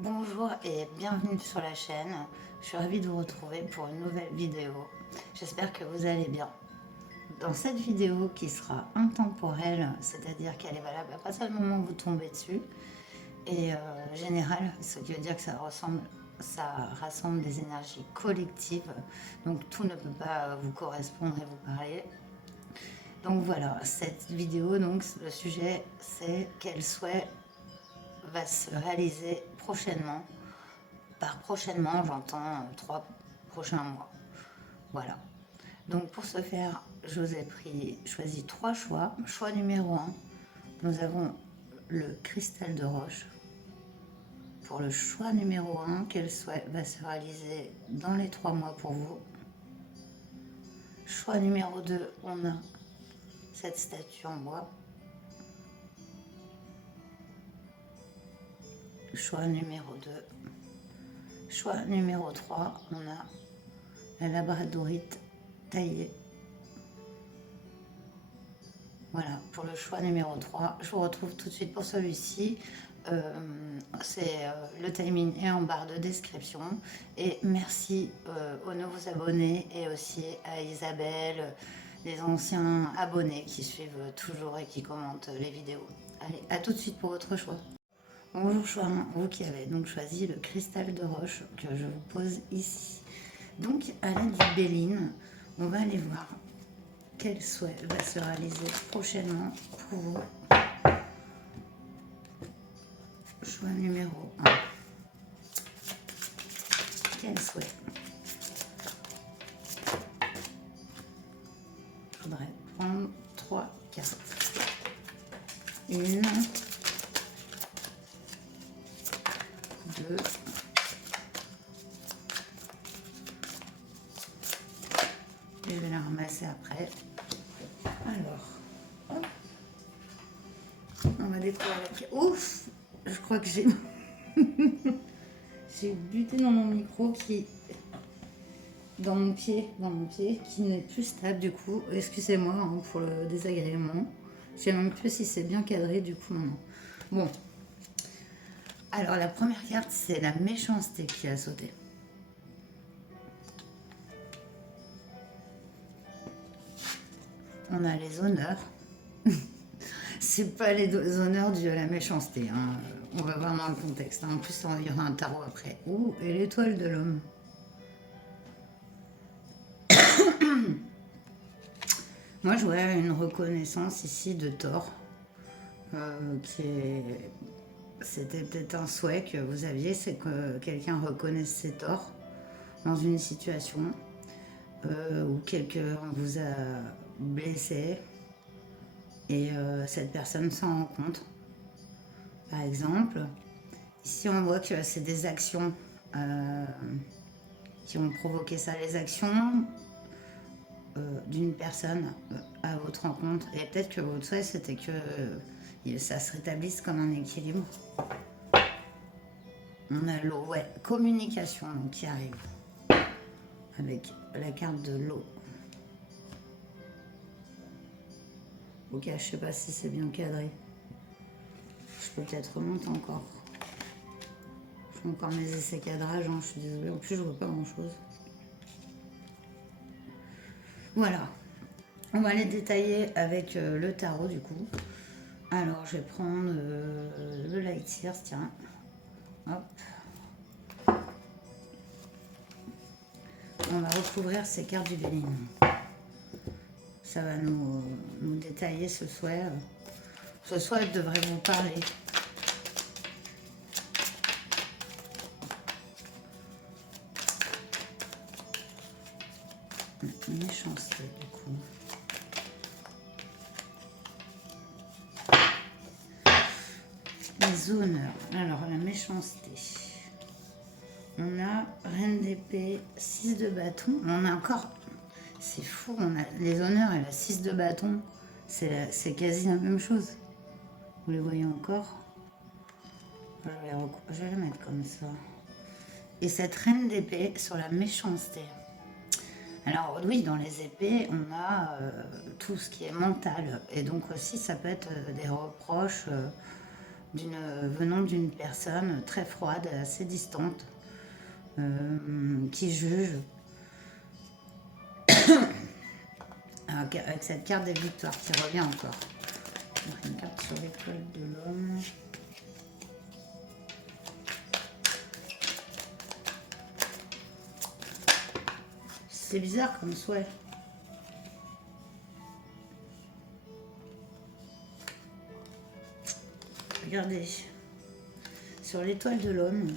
Bonjour et bienvenue sur la chaîne. Je suis ravie de vous retrouver pour une nouvelle vidéo. J'espère que vous allez bien. Dans cette vidéo qui sera intemporelle, c'est-à-dire qu'elle est valable à partir du moment où vous tombez dessus, et générale, ce qui veut dire que ça rassemble des énergies collectives, donc tout ne peut pas vous correspondre et vous parler. Donc voilà, cette vidéo, donc le sujet c'est quel souhait va se réaliser prochainement. Par prochainement, j'entends 3 prochains mois. Voilà. Donc pour ce faire, je vous ai choisi 3 choix. Choix numéro 1, nous avons le cristal de roche. Pour le choix numéro 1, quel souhait va se réaliser dans les 3 mois pour vous. Choix numéro 2, on a cette statue en bois. Choix numéro 2. Choix numéro 3, on a la labradorite taillée. Voilà, pour le choix numéro 3, je vous retrouve tout de suite pour celui-ci. Le timing est en barre de description. Et merci aux nouveaux abonnés et aussi à Isabelle, les anciens abonnés qui suivent toujours et qui commentent les vidéos. Allez, à tout de suite pour votre choix. Bonjour choix 1, vous qui avez donc choisi le cristal de roche que je vous pose ici. Donc à l'aide du Béline, on va aller voir quel souhait va se réaliser prochainement pour vous. Choix numéro 1. Quel souhait? Il faudrait prendre 3 cartes. 1, 2. Je vais la ramasser après. Alors, hop. On va découvrir avec. Ouf! Je crois que j'ai j'ai buté dans mon micro dans mon pied, qui n'est plus stable du coup. Excusez-moi hein, pour le désagrément. Je sais même plus si c'est bien cadré du coup maintenant. Bon. Alors la première carte, c'est la méchanceté qui a sauté. On a les honneurs. C'est pas les honneurs dus à la méchanceté. Hein. On va voir dans le contexte. En plus, il y aura un tarot après. Ouh, et l'étoile de l'homme. Moi, je vois une reconnaissance ici de tort. C'était peut-être un souhait que vous aviez, c'est que quelqu'un reconnaisse ses torts dans une situation où quelqu'un vous a blessé et cette personne s'en rend compte. Par exemple, ici on voit que c'est des actions qui ont provoqué ça, les actions d'une personne à votre rencontre. Et peut-être que votre souhait c'était que ça se rétablisse comme un équilibre. On a l'eau, ouais, communication donc, qui arrive avec la carte de l'eau. Ok, je sais pas si c'est bien cadré. Je peux peut-être remonter encore. Je fais encore mes essais cadrage, hein, je suis désolée. En plus, je vois pas grand-chose. Voilà. On va les détailler avec le tarot du coup. Alors, je vais prendre le Light Years, tiens. Hop. On va recouvrir ces cartes du Béline. Ça va nous détailler ce souhait. Ce souhait devrait vous parler. Méchanceté du coup. Les honneurs. Alors la méchanceté. On a Reine d'épée, 6 de bâton. On a encore. C'est fou, on a les honneurs et la 6 de bâton. C'est quasi la même chose. Vous les voyez encore? Je vais la mettre comme ça. Et cette reine d'épée sur la méchanceté. Alors oui, dans les épées, on a tout ce qui est mental. Et donc aussi, ça peut être des reproches venant d'une personne très froide, assez distante, qui juge. Avec cette carte des victoires qui revient encore. Une carte sur l'étoile de l'homme. C'est bizarre comme souhait. Regardez. Sur l'étoile de l'homme,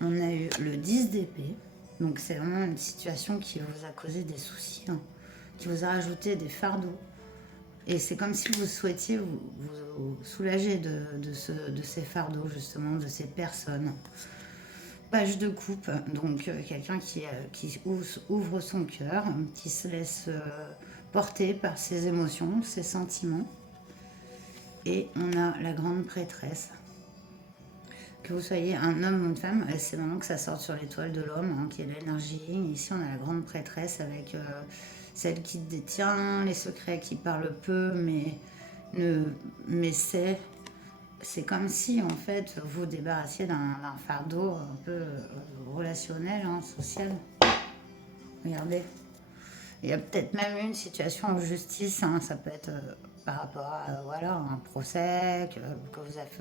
on a eu le 10 d'épée. Donc c'est vraiment une situation qui vous a causé des soucis, hein, qui vous a rajouté des fardeaux. Et c'est comme si vous souhaitiez vous soulager de ces fardeaux, justement, de ces personnes. Page de coupe, donc quelqu'un qui ouvre son cœur, qui se laisse porter par ses émotions, ses sentiments. Et on a la grande prêtresse. Que vous soyez un homme ou une femme, c'est vraiment que ça sorte sur l'étoile de l'homme, hein, qui est l'énergie. Ici, on a la grande prêtresse avec celle qui détient les secrets, qui parle peu, mais c'est comme si, en fait, vous débarrassiez d'un fardeau un peu relationnel, hein, social. Regardez. Il y a peut-être même une situation en justice, hein, ça peut être par rapport à voilà, un procès que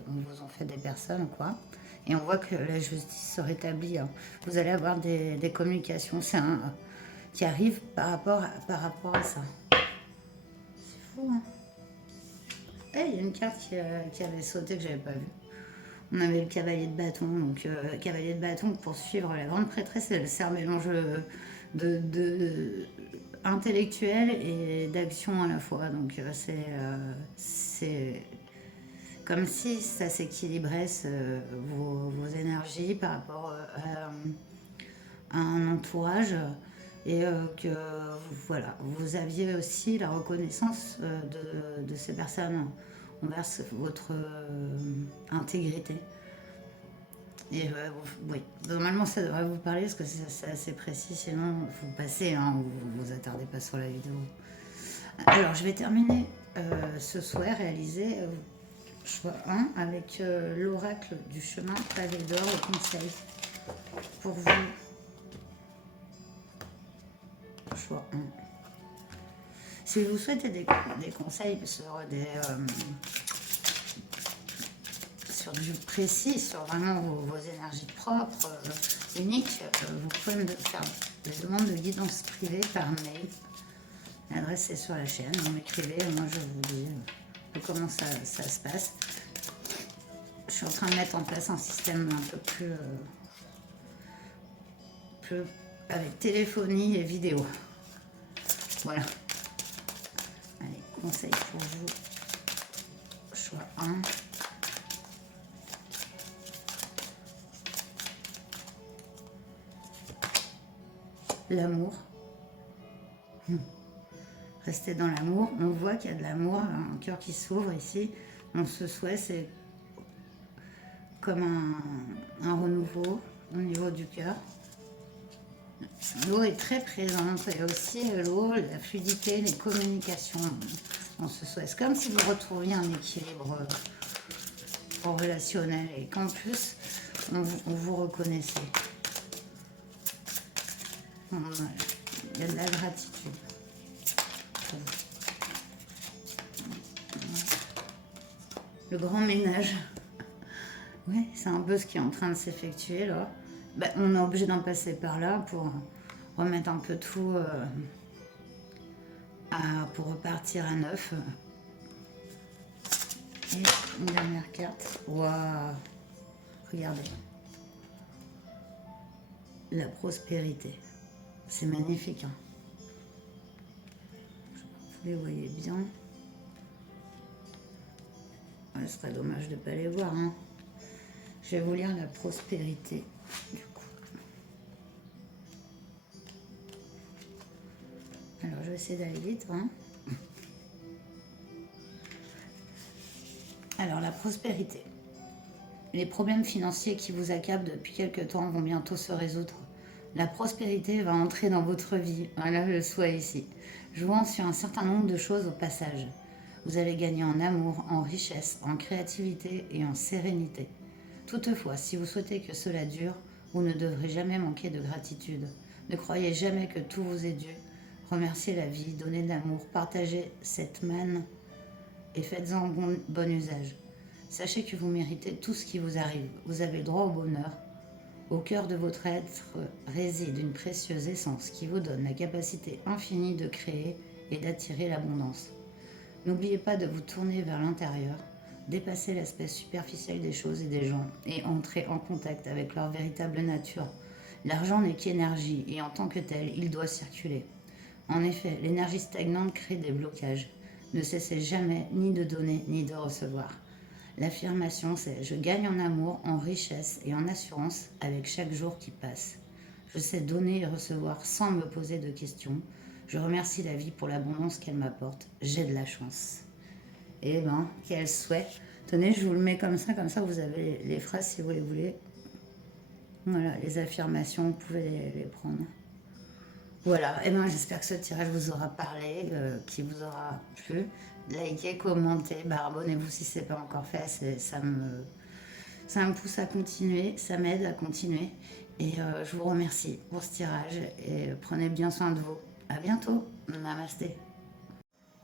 vous ont fait des personnes, quoi. Et on voit que la justice se rétablit, hein. Vous allez avoir des communications qui arrivent par rapport à ça. C'est fou, hein. Eh, il y a une carte qui avait sauté que j'avais pas vue. On avait le cavalier de bâton, donc cavalier de bâton pour suivre la grande prêtresse, elle sert mélange de intellectuel et d'action à la fois. Donc c'est comme si ça s'équilibrait vos énergies par rapport à un entourage et que voilà, vous aviez aussi la reconnaissance de ces personnes envers votre intégrité. Et oui, normalement ça devrait vous parler parce que c'est assez précis, sinon vous passez, hein, vous vous attardez pas sur la vidéo. Alors je vais terminer ce souhait réalisé, choix 1, avec l'oracle du chemin pavé d'or, le conseil pour vous. Choix 1. Si vous souhaitez des conseils sur sur du précis, sur vraiment vos énergies propres, uniques, vous pouvez me faire des demandes de guidance privée par mail. L'adresse est sur la chaîne, vous m'écrivez, moi je vous dis comment ça se passe. Je suis en train de mettre en place un système un peu plus avec téléphonie et vidéo. Voilà. Allez, conseil pour vous. Choix 1. L'amour. Restez dans l'amour. On voit qu'il y a de l'amour, un cœur qui s'ouvre ici. On se souhaite, c'est comme un renouveau au niveau du cœur. L'eau est très présente et aussi l'eau, la fluidité, les communications. On se souhaite. C'est comme si vous retrouviez un équilibre relationnel et qu'en plus, on vous reconnaissait. Il y a de la gratitude. Le grand ménage. Oui, c'est un peu ce qui est en train de s'effectuer là. Ben, on est obligé d'en passer par là pour remettre un peu tout pour repartir à neuf. Et une dernière carte. Waouh! Regardez. La prospérité. C'est magnifique, hein. Vous les voyez bien. Ouais, ce serait dommage de ne pas les voir, hein. Je vais vous lire la prospérité, du coup. Alors, je vais essayer d'aller vite, hein. Alors, la prospérité. Les problèmes financiers qui vous accablent depuis quelque temps vont bientôt se résoudre. La prospérité va entrer dans votre vie. Voilà le souhait ici. Jouant sur un certain nombre de choses au passage. Vous allez gagner en amour, en richesse, en créativité et en sérénité. Toutefois, si vous souhaitez que cela dure, vous ne devrez jamais manquer de gratitude. Ne croyez jamais que tout vous est dû. Remerciez la vie, donnez de l'amour, partagez cette manne et faites-en bon usage. Sachez que vous méritez tout ce qui vous arrive. Vous avez le droit au bonheur. Au cœur de votre être réside une précieuse essence qui vous donne la capacité infinie de créer et d'attirer l'abondance. N'oubliez pas de vous tourner vers l'intérieur, dépasser l'aspect superficiel des choses et des gens et entrer en contact avec leur véritable nature. L'argent n'est qu'énergie et en tant que tel, il doit circuler. En effet, l'énergie stagnante crée des blocages. Ne cessez jamais ni de donner ni de recevoir. L'affirmation, c'est « Je gagne en amour, en richesse et en assurance avec chaque jour qui passe. Je sais donner et recevoir sans me poser de questions. Je remercie la vie pour l'abondance qu'elle m'apporte. J'ai de la chance. » Eh ben, quel souhait. Tenez, je vous le mets comme ça vous avez les phrases si vous les voulez. Voilà, les affirmations, vous pouvez les prendre. Voilà, et ben j'espère que ce tirage vous aura parlé, qui vous aura plu. Likez, commentez, abonnez-vous si ce n'est pas encore fait, ça me pousse à continuer, ça m'aide à continuer. Et je vous remercie pour ce tirage et prenez bien soin de vous. À bientôt, namasté.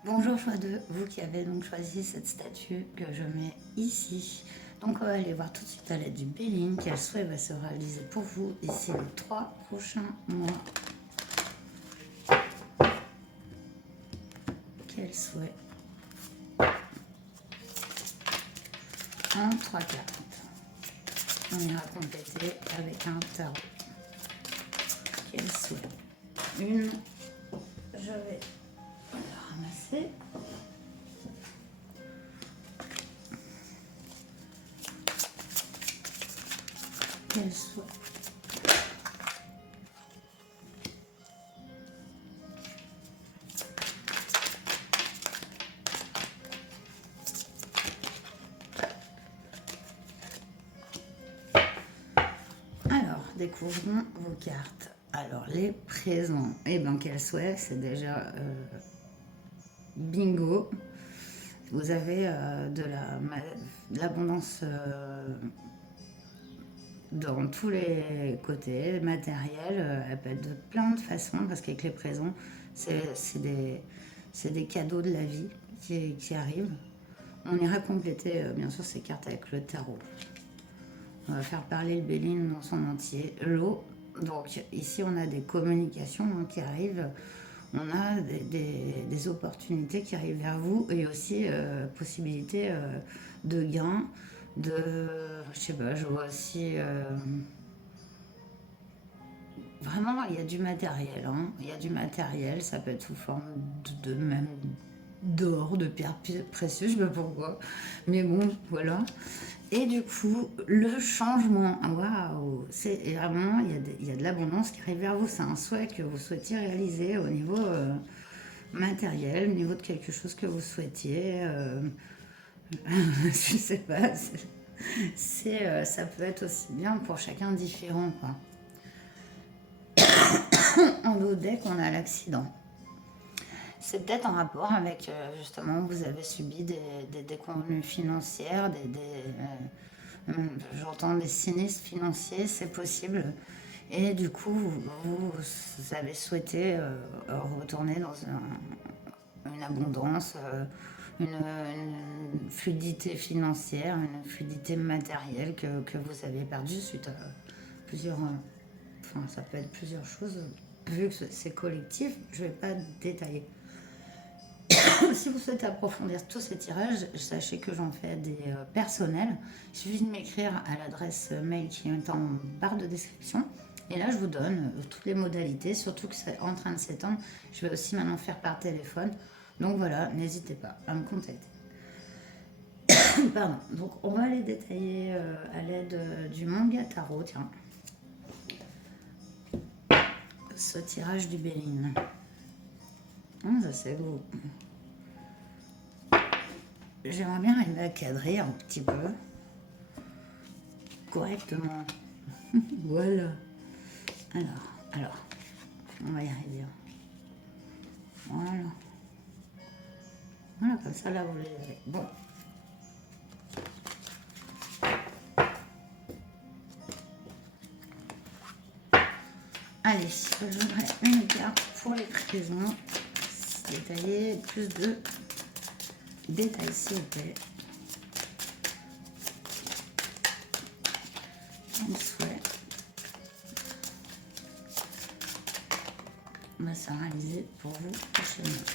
Bonjour choix 2, vous qui avez donc choisi cette statue que je mets ici. Donc on va aller voir tout de suite à l'aide du Béline quel souhait va se réaliser pour vous ici les 3 prochains mois. Quel souhait. 1, 3 cartes. On ira compléter avec un tarot. Quel souhait. Une, je vais la ramasser. Quel souhait. Découvrons vos cartes. Alors, les présents. Eh bien, quel souhait, c'est déjà bingo. Vous avez de l'abondance dans tous les côtés, matériel. Elle peut être de plein de façons, parce qu'avec les présents, c'est des cadeaux de la vie qui arrivent. On ira compléter, bien sûr, ces cartes avec le tarot. On va faire parler le Béline dans son entier. L'eau, donc ici on a des communications qui arrivent, on a des opportunités qui arrivent vers vous et aussi possibilité de gain, je sais pas, je vois aussi... vraiment, il y a du matériel, hein. Il y a du matériel, ça peut être sous forme même d'or, de pierres précieuses, je sais pas pourquoi, mais bon, voilà. Et du coup, le changement, waouh, c'est vraiment, il y a de l'abondance qui arrive vers vous. C'est un souhait que vous souhaitiez réaliser au niveau matériel, au niveau de quelque chose que vous souhaitiez. Je sais pas, ça peut être aussi bien pour chacun différent, quoi. En haut deck, on a l'accident. C'est peut-être en rapport avec, justement, vous avez subi des déconvenues financières, j'entends des sinistres financiers, c'est possible. Et du coup, vous avez souhaité retourner dans une abondance, une fluidité financière, une fluidité matérielle que vous avez perdue suite à plusieurs... enfin, ça peut être plusieurs choses. Vu que c'est collectif, je ne vais pas détailler. Si vous souhaitez approfondir tous ces tirages, sachez que j'en fais des personnels. Il suffit de m'écrire à l'adresse mail qui est en barre de description. Et là, je vous donne toutes les modalités, surtout que c'est en train de s'étendre. Je vais aussi maintenant faire par téléphone. Donc voilà, n'hésitez pas à me contacter. Pardon. Donc on va les détailler à l'aide du manga tarot. Tiens. Ce tirage du Béline. Ça c'est beau. J'aimerais bien arriver à cadrer un petit peu correctement. Voilà. Alors, on va y arriver. Voilà. Voilà, comme ça, là, vous les avez. Bon. Allez, je voudrais une carte pour les prisons. Détailler, plus de détails, s'il vous plaît. Un souhait. On va se réaliser pour vous prochainement.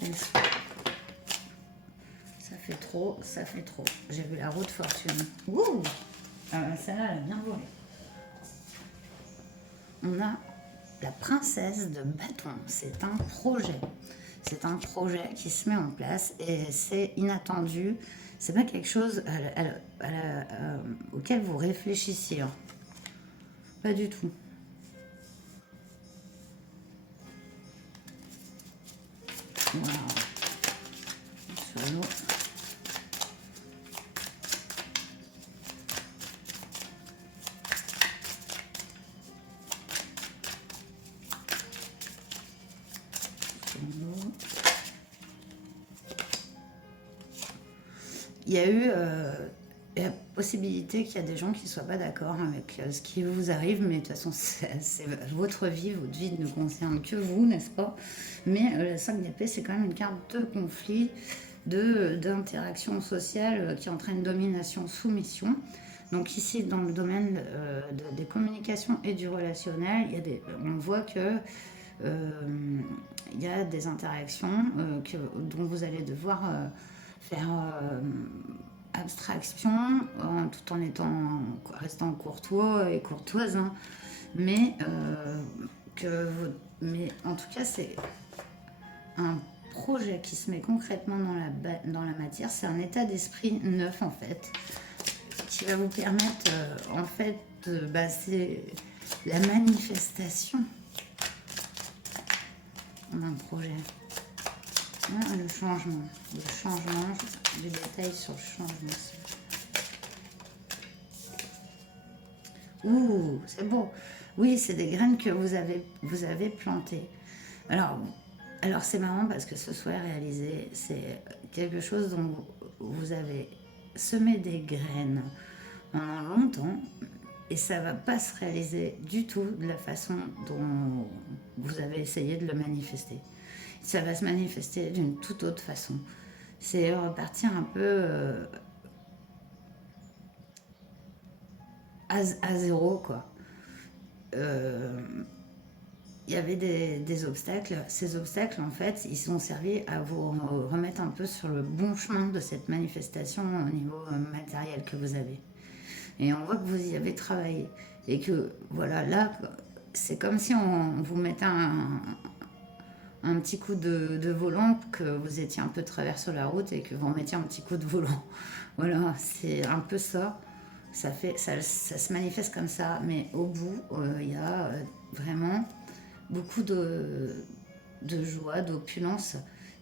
Quel souhait. Ça fait trop, ça fait trop. J'ai vu la roue de fortune. Ouh, celle-là, elle a bien volé. On a la princesse de bâton. C'est un projet. C'est un projet qui se met en place et c'est inattendu. C'est pas quelque chose auquel vous réfléchissiez. Hein. Pas du tout. Voilà. Sur l'eau. Il y a eu la possibilité qu'il y a des gens qui ne soient pas d'accord avec ce qui vous arrive, mais de toute façon, c'est votre vie ne concerne que vous, n'est-ce pas? Mais le 5 d'épée, c'est quand même une carte de conflit, d'interaction sociale qui entraîne domination-soumission. Donc ici, dans le domaine des communications et du relationnel, on voit que il y a des interactions dont vous allez devoir faire abstraction tout en restant courtois et courtoise. Hein. Mais, mais en tout cas, c'est un projet qui se met concrètement dans la matière. C'est un état d'esprit neuf en fait qui va vous permettre en fait c'est la manifestation d'un projet. Ah, le changement, du détail sur le changement. Ouh, c'est beau. Oui, c'est des graines que vous avez plantées. Alors c'est marrant parce que ce souhait réalisé, c'est quelque chose dont vous avez semé des graines pendant longtemps et ça va pas se réaliser du tout de la façon dont vous avez essayé de le manifester. Ça va se manifester d'une toute autre façon. C'est repartir un peu à zéro, quoi. Il y avait des obstacles. Ces obstacles, en fait, ils ont servi à vous remettre un peu sur le bon chemin de cette manifestation au niveau matériel que vous avez. Et on voit que vous y avez travaillé. Et que, voilà, là, c'est comme si on vous mettait un petit coup de volant, que vous étiez un peu traversé la route et que vous remettiez un petit coup de volant. Voilà, c'est un peu ça. Ça se manifeste comme ça, mais au bout, il y a vraiment beaucoup de joie, d'opulence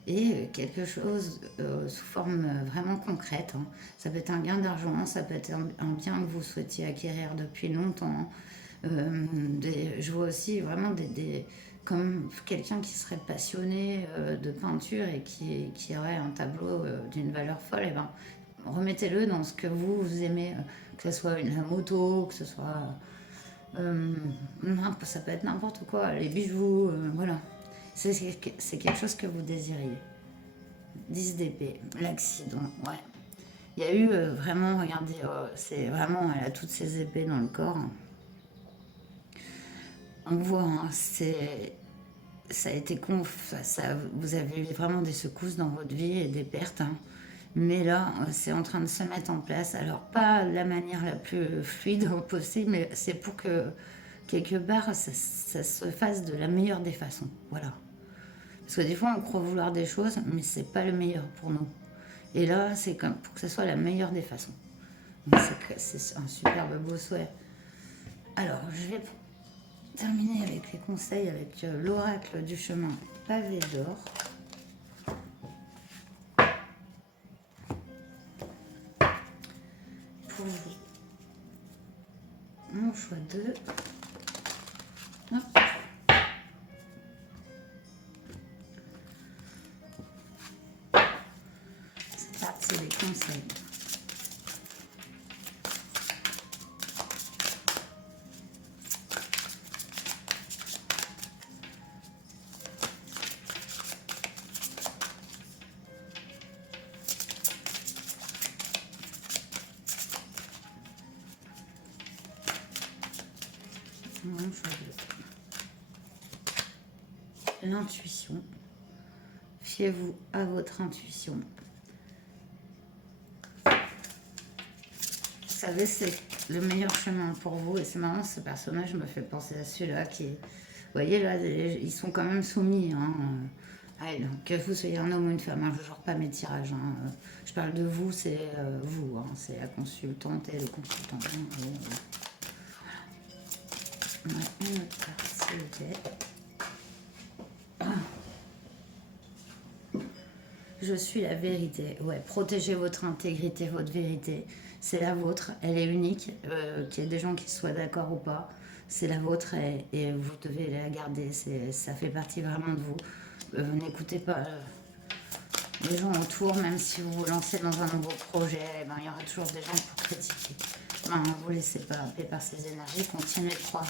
et quelque chose sous forme vraiment concrète. Hein. Ça peut être un gain d'argent, ça peut être un bien que vous souhaitiez acquérir depuis longtemps. Je vois aussi vraiment comme quelqu'un qui serait passionné de peinture et qui aurait un tableau d'une valeur folle, et ben, remettez-le dans ce que vous aimez, que ce soit la moto, que ce soit ça peut être n'importe quoi, les bijoux, voilà. C'est quelque chose que vous désiriez. 10 d'épée, l'accident, ouais. Il y a eu vraiment, regardez, c'est vraiment, elle a toutes ses épées dans le corps. On voit, hein, ça a été vous avez eu vraiment des secousses dans votre vie et des pertes. Hein. Mais là, c'est en train de se mettre en place. Alors, pas de la manière la plus fluide possible, mais c'est pour que, quelque part, ça se fasse de la meilleure des façons. Voilà. Parce que des fois, on croit vouloir des choses, mais c'est pas le meilleur pour nous. Et là, c'est comme pour que ce soit la meilleure des façons. C'est un superbe beau souhait. Alors, je vais terminer avec les conseils avec l'oracle du chemin pavé d'or. Pour vous, mon choix 2. L'intuition. Fiez-vous à votre intuition. Vous savez, c'est le meilleur chemin pour vous. Et c'est marrant, ce personnage me fait penser à celui-là qui est... Vous voyez, là, ils sont quand même soumis. Hein. Allez, donc, que vous soyez un homme ou une femme, hein, je ne genre pas mes tirages. Hein. Je parle de vous, c'est vous. Hein. C'est la consultante et le consultant. Hein. Ouais, une autre carte, s'il vous plaît. Je suis la vérité. Ouais, protégez votre intégrité, votre vérité. C'est la vôtre, elle est unique. Qu'il y ait des gens qui soient d'accord ou pas, c'est la vôtre et vous devez la garder. Ça fait partie vraiment de vous. N'écoutez pas les gens autour, même si vous vous lancez dans un nouveau projet, ben, il y aura toujours des gens pour critiquer. Ben, ne vous laissez pas happer par ces énergies, continuez de croire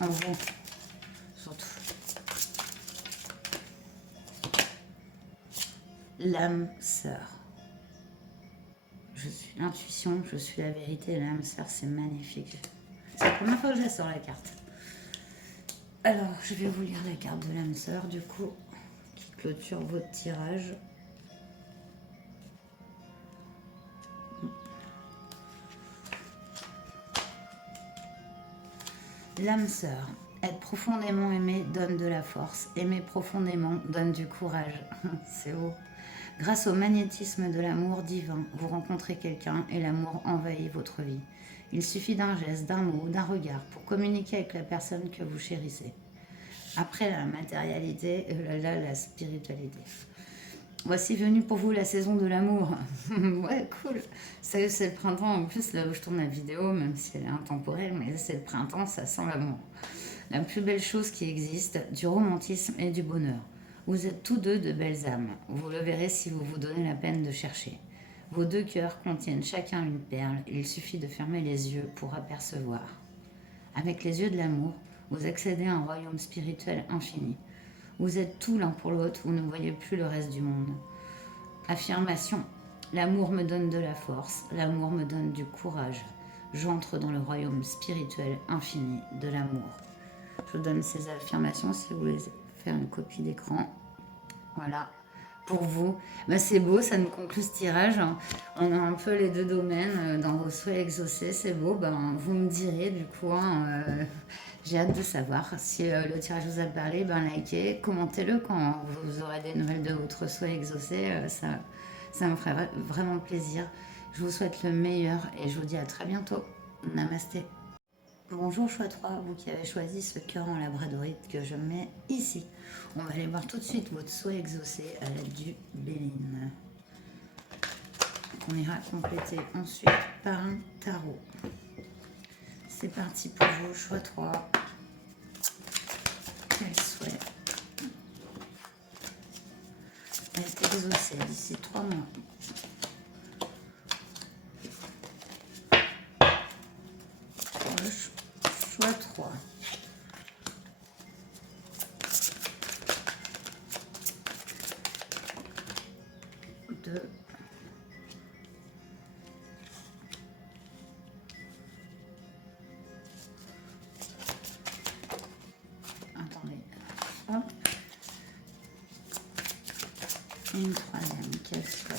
en vous, surtout. L'âme sœur. Je suis l'intuition, je suis la vérité, l'âme sœur, c'est magnifique. C'est la première fois que je sors la carte. Alors, je vais vous lire la carte de l'âme sœur, du coup, qui clôture votre tirage. L'âme sœur. Être profondément aimé donne de la force. Aimer profondément donne du courage. C'est beau. Grâce au magnétisme de l'amour divin, vous rencontrez quelqu'un et l'amour envahit votre vie. Il suffit d'un geste, d'un mot, d'un regard pour communiquer avec la personne que vous chérissez. Après la matérialité, la spiritualité. Voici venue pour vous la saison de l'amour. Ouais, cool. C'est le printemps. En plus, là où je tourne la vidéo, même si elle est intemporelle, mais c'est le printemps, ça sent l'amour. La plus belle chose qui existe, du romantisme et du bonheur. Vous êtes tous deux de belles âmes. Vous le verrez si vous vous donnez la peine de chercher. Vos deux cœurs contiennent chacun une perle. Il suffit de fermer les yeux pour apercevoir. Avec les yeux de l'amour, vous accédez à un royaume spirituel infini. Vous êtes tout l'un pour l'autre, vous ne voyez plus le reste du monde. Affirmation. L'amour me donne de la force, l'amour me donne du courage. J'entre dans le royaume spirituel infini de l'amour. Je vous donne ces affirmations si vous voulez faire une copie d'écran. Voilà, pour vous. Ben, c'est beau, ça nous conclut ce tirage. On a un peu les deux domaines dans vos souhaits exaucés, c'est beau. Ben, vous me direz du coup, j'ai hâte de savoir si le tirage vous a parlé. Ben, likez, commentez-le quand vous aurez des nouvelles de votre souhait exaucé. Ça me ferait vraiment plaisir. Je vous souhaite le meilleur et je vous dis à très bientôt. Namasté. Bonjour choix 3, vous qui avez choisi ce cœur en labradorite que je mets ici. On va aller voir tout de suite votre souhait exaucé à l'aide du Béline. On ira compléter ensuite par un tarot. C'est parti pour vous, choix 3. Quel souhait est exaucé d'ici 3 mois? Choix 3. Deux. Attendez. Hop. Et une troisième. Quel soit.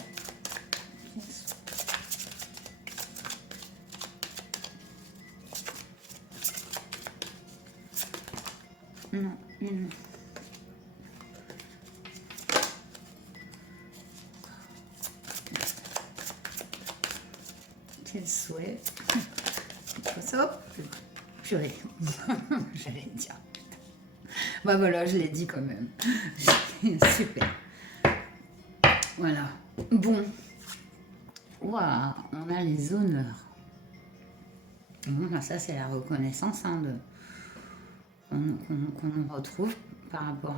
Non, une. Quel souhait. Ça, purée. J'allais dire. Bah voilà, je l'ai dit quand même. Super. Voilà. Bon. Waouh, on a les honneurs. Bon, ça, c'est la reconnaissance hein, qu'on retrouve par rapport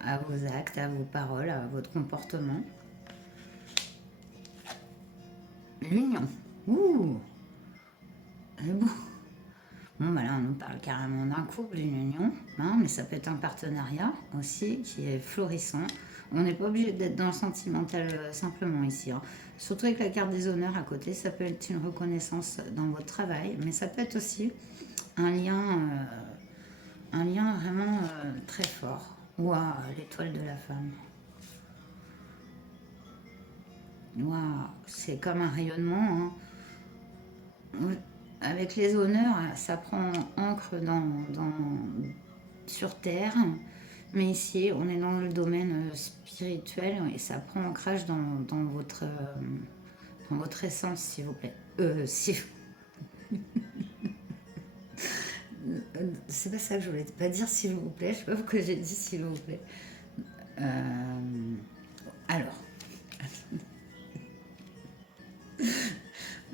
à vos actes, à vos paroles, à votre comportement. L'union. Ouh. C'est beau. Bon, bah là, on nous parle carrément d'un couple, d'une union, hein, mais ça peut être un partenariat aussi qui est florissant. On n'est pas obligé d'être dans le sentimental simplement ici. Hein. Surtout avec la carte des honneurs à côté, ça peut être une reconnaissance dans votre travail, mais ça peut être aussi un lien vraiment très fort. Waouh, l'étoile de la femme. Waouh, c'est comme un rayonnement, hein. Avec les honneurs, ça prend ancre sur Terre. Mais ici, on est dans le domaine spirituel et ça prend ancrage dans votre essence, s'il vous plaît. C'est pas ça que je voulais pas dire, s'il vous plaît. Je sais pas pourquoi j'ai dit s'il vous plaît. Alors.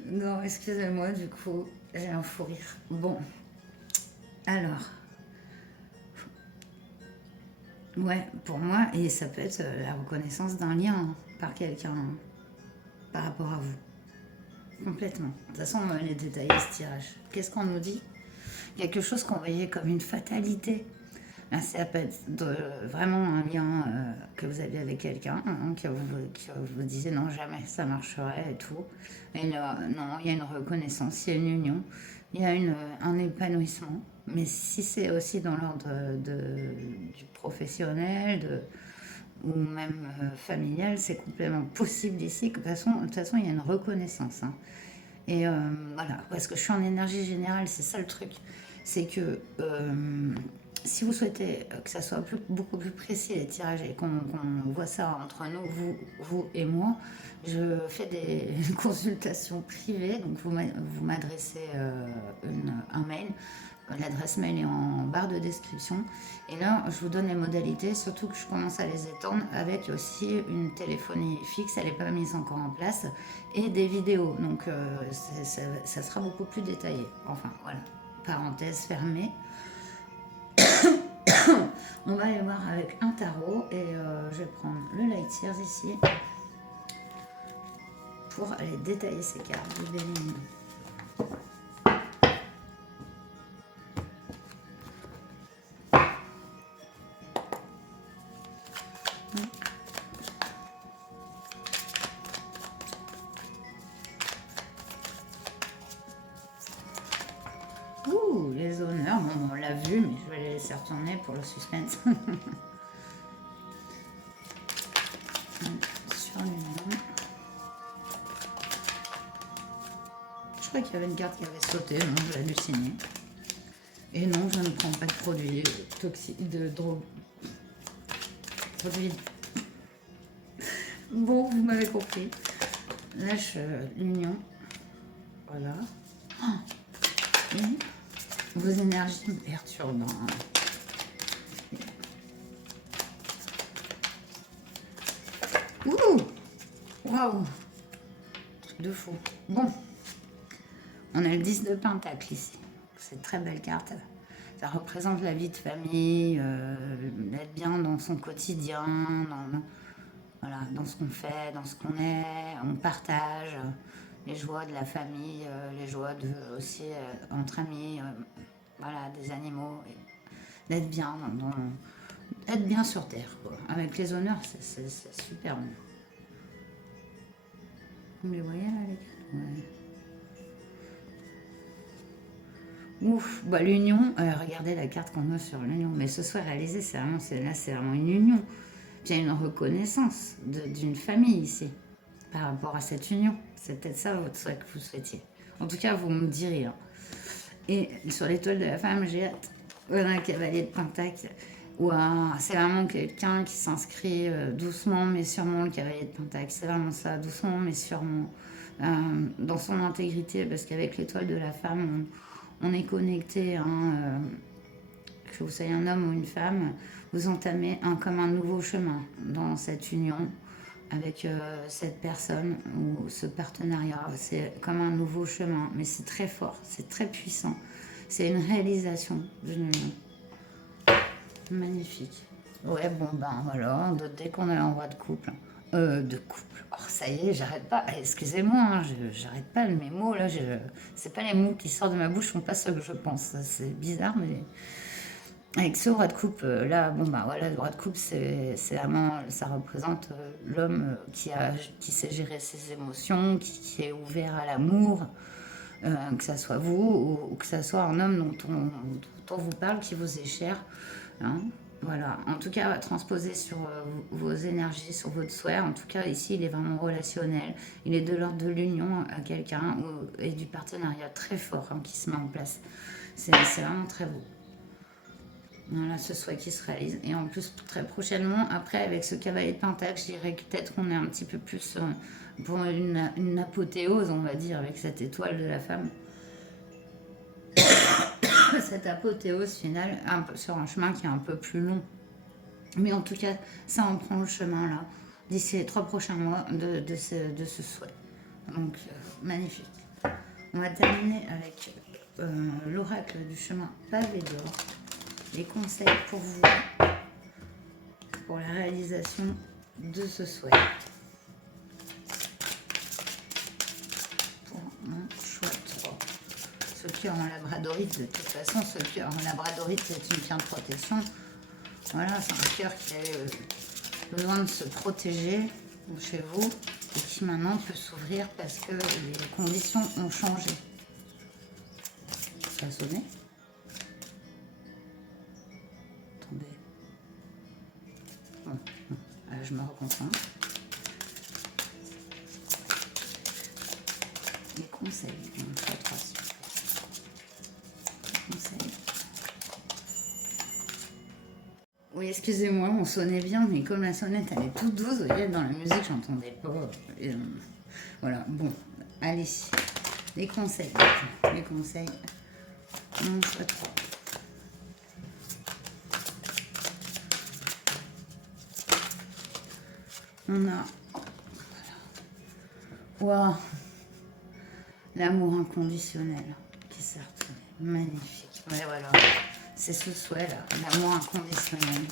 Non, excusez-moi, du coup, j'ai un fou rire. Bon. Alors. Ouais, pour moi, et ça peut être la reconnaissance d'un lien par quelqu'un, par rapport à vous. Complètement. De toute façon, on va les détailler ce tirage. Qu'est-ce qu'on nous dit? Quelque chose qu'on voyait comme une fatalité. Là, ça peut être vraiment un lien que vous aviez avec quelqu'un, hein, que vous disiez non, jamais ça marcherait et tout. Et là, non, il y a une reconnaissance, il y a une union, il y a un épanouissement. Mais si c'est aussi dans l'ordre du professionnel, ou même familial, c'est complètement possible ici. De toute façon, il y a une reconnaissance, hein. Et voilà, parce que je suis en énergie générale, c'est ça le truc. C'est que si vous souhaitez que ça soit beaucoup plus précis les tirages et qu'on voit ça entre nous, vous et moi, je fais des consultations privées. Donc vous m'adressez un mail. L'adresse mail est en barre de description. Et là, je vous donne les modalités, surtout que je commence à les étendre avec aussi une téléphonie fixe, elle n'est pas mise encore en place, et des vidéos. Donc, ça sera beaucoup plus détaillé. Enfin, voilà. Parenthèse fermée. On va aller voir avec un tarot et je vais prendre le Light Years ici pour aller détailler ces cartes du Béline. Ouh, les honneurs, bon, on l'a vu, mais je vais les laisser retourner pour le suspense. Sur l'union. Je crois qu'il y avait une carte qui avait sauté, non, j'ai halluciné. Et non, je ne prends pas de produits toxiques, de drogue. Produits. Bon, vous m'avez compris. Lâche l'union. Voilà. Et vos énergies me perturbent. Ouh! Waouh! Truc de fou. Bon. On a le 10 de Pentacle ici. C'est une très belle carte. Ça représente la vie de famille, d'être bien dans son quotidien, voilà, dans ce qu'on fait, dans ce qu'on est. On partage les joies de la famille, les joies aussi entre amis, voilà, des animaux. D'être bien, être bien sur Terre, quoi. Avec les honneurs, c'est super bon. Vous les voyez là, les gars? Ouais. Ouf, bah l'union, regardez la carte qu'on a sur l'union, mais ce soit réalisé, c'est vraiment une union. Il y a une reconnaissance d'une famille ici, par rapport à cette union. C'est peut-être ça votre souhait que vous souhaitiez. En tout cas, vous me direz. Hein. Et sur l'étoile de la femme, j'ai hâte. On a un cavalier de Pentacle. Ouah, c'est vraiment quelqu'un qui s'inscrit doucement mais sûrement, le cavalier de Pentacle. C'est vraiment ça, doucement mais sûrement. Dans son intégrité, parce qu'avec l'étoile de la femme, on est connecté, hein, que vous soyez un homme ou une femme, vous entamez comme un nouveau chemin dans cette union avec cette personne ou ce partenariat. C'est comme un nouveau chemin, mais c'est très fort, c'est très puissant. C'est une réalisation d'une union. Magnifique. Ouais, bon, ben voilà, dès qu'on est en voie de couple. Oh, ça y est, j'arrête pas. Excusez-moi, hein, j'arrête pas mes mots là. C'est pas les mots qui sortent de ma bouche, sont pas ceux que je pense. C'est bizarre, mais avec ce roi de coupe là, bon bah voilà, le roi de coupe, c'est vraiment, ça représente l'homme qui sait gérer ses émotions, qui est ouvert à l'amour, que ça soit vous ou que ça soit un homme dont on vous parle, qui vous est cher. Hein. Voilà, en tout cas, transposer sur vos énergies, sur votre souhait. En tout cas, ici, il est vraiment relationnel. Il est de l'ordre de l'union à quelqu'un et du partenariat très fort qui se met en place. C'est vraiment très beau. Voilà, ce souhait qui se réalise. Et en plus, très prochainement, après, avec ce cavalier de Pentacle, je dirais que peut-être qu'on est un petit peu plus pour une apothéose, on va dire, avec cette étoile de la femme. Cette apothéose finale sur un chemin qui est un peu plus long. Mais en tout cas, ça en prend le chemin là, d'ici les 3 prochains mois de ce souhait. Donc, magnifique. On va terminer avec l'oracle du chemin pavé d'or. Les conseils pour vous, pour la réalisation de ce souhait. Pour mon choix 3. Ceux qui ont un labradorite, de toute façon, ceux qui ont un labradorite, c'est une pierre de protection. Voilà, c'est un cœur qui a besoin de se protéger chez vous et qui maintenant peut s'ouvrir parce que les conditions ont changé. Ça a sonné ? Attendez. Bon, je me reconcentre. Les conseils. Conseils. Oui, excusez-moi, on sonnait bien, mais comme la sonnette elle est toute douce, vous voyez, dans la musique, j'entendais pas. Voilà, bon, allez. Les conseils. Les conseils. Mon choix 3. On a... Waouh, l'amour inconditionnel qui s'est retrouvé. Magnifique. Ouais, voilà. C'est ce souhait-là, l'amour inconditionnel.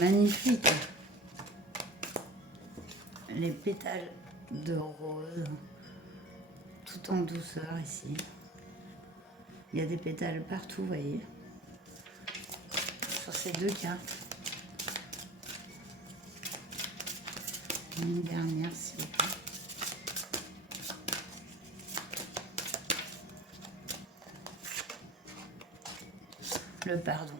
Magnifique. Les pétales de rose, tout en douceur ici. Il y a des pétales partout, vous voyez. Sur ces 2 cartes. Une dernière, s'il vous plaît. Le pardon.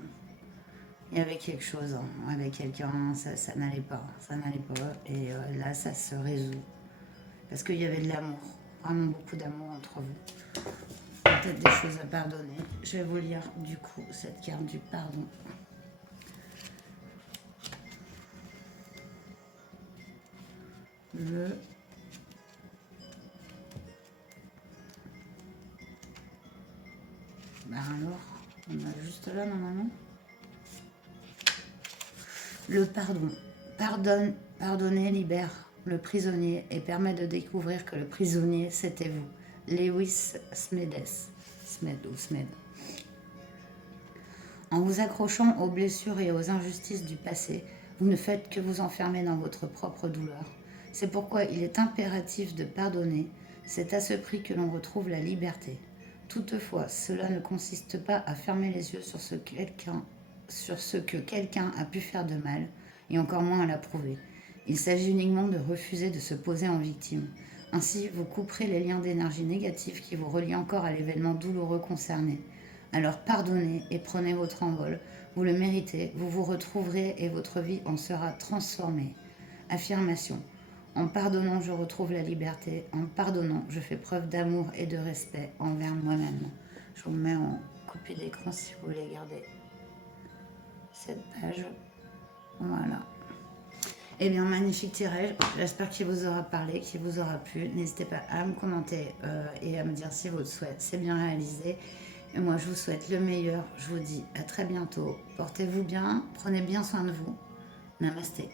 Il y avait quelque chose avec quelqu'un, ça n'allait pas. Ça n'allait pas. Et là, ça se résout. Parce qu'il y avait de l'amour. Vraiment beaucoup d'amour entre vous. Peut-être des choses à pardonner. Je vais vous lire, du coup, cette carte du pardon. Alors, on a juste là, normalement. Le pardon. Pardonner libère le prisonnier et permet de découvrir que le prisonnier, c'était vous. Lewis Smedes. Smed. En vous accrochant aux blessures et aux injustices du passé, vous ne faites que vous enfermer dans votre propre douleur. C'est pourquoi il est impératif de pardonner. C'est à ce prix que l'on retrouve la liberté. Toutefois, cela ne consiste pas à fermer les yeux sur ce que quelqu'un a pu faire de mal, et encore moins à l'approuver. Il s'agit uniquement de refuser de se poser en victime. Ainsi, vous couperez les liens d'énergie négative qui vous relient encore à l'événement douloureux concerné. Alors pardonnez et prenez votre envol. Vous le méritez, vous vous retrouverez et votre vie en sera transformée. Affirmation. En pardonnant, je retrouve la liberté. En pardonnant, je fais preuve d'amour et de respect envers moi-même. Je vous mets en copie d'écran si vous voulez garder cette page. Voilà. Eh bien, magnifique tirage. J'espère qu'il vous aura parlé, qu'il vous aura plu. N'hésitez pas à me commenter et à me dire si votre souhait s'est bien réalisé. Et moi, je vous souhaite le meilleur. Je vous dis à très bientôt. Portez-vous bien. Prenez bien soin de vous. Namasté.